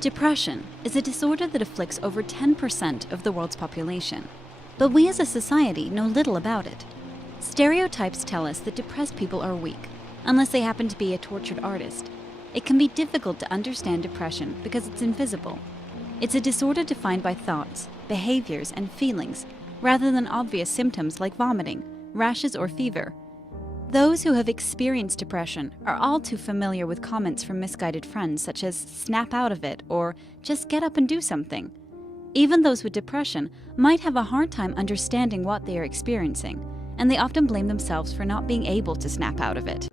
Depression is a disorder that afflicts over 10% of the world's population, but we as a society know little about it. Stereotypes tell us that depressed people are weak, unless they happen to be a tortured artist. It can be difficult to understand depression because it's invisible. It's a disorder defined by thoughts, behaviors, and feelings, rather than obvious symptoms like vomiting, rashes, or fever. Those who have experienced depression are all too familiar with comments from misguided friends such as "snap out of it" or "just get up and do something." Even those with depression might have a hard time understanding what they are experiencing, and they often blame themselves for not being able to snap out of it.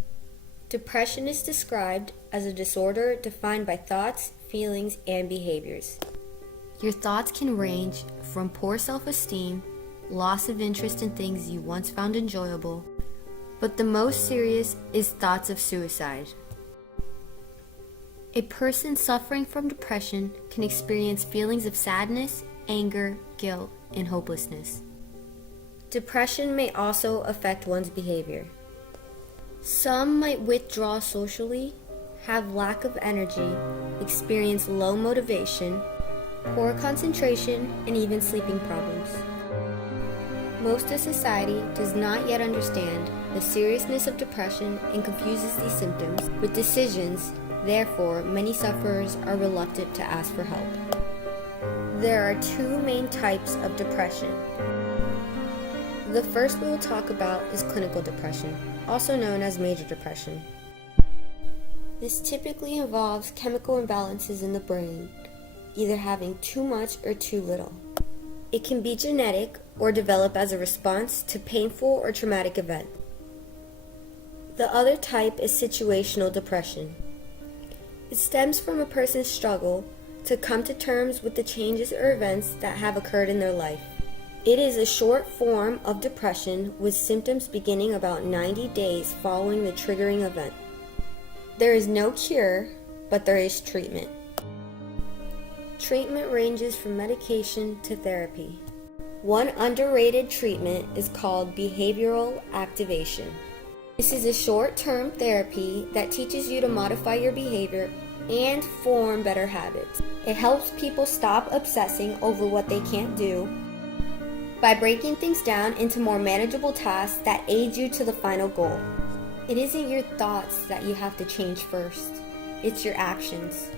Depression is described as a disorder defined by thoughts, feelings, and behaviors. Your thoughts can range from poor self-esteem, loss of interest in things you once found enjoyable, but the most serious is thoughts of suicide. A person suffering from depression can experience feelings of sadness, anger, guilt, and hopelessness. Depression may also affect one's behavior. Some might withdraw socially, have lack of energy, experience low motivation, poor concentration, and even sleeping problems. Most of society does not yet understand the seriousness of depression and confuses these symptoms with decisions. Therefore, many sufferers are reluctant to ask for help. There are two main types of depression. The first we will talk about is clinical depression, also known as major depression. This typically involves chemical imbalances in the brain, either having too much or too little. It can be genetic or develop as a response to painful or traumatic event. The other type is situational depression. It stems from a person's struggle to come to terms with the changes or events that have occurred in their life. It is a short form of depression with symptoms beginning about 90 days following the triggering event. There is no cure, but there is treatment. Treatment ranges from medication to therapy. One underrated treatment is called behavioral activation. This is a short-term therapy that teaches you to modify your behavior and form better habits. It helps people stop obsessing over what they can't do by breaking things down into more manageable tasks that aid you to the final goal. It isn't your thoughts that you have to change first. It's your actions.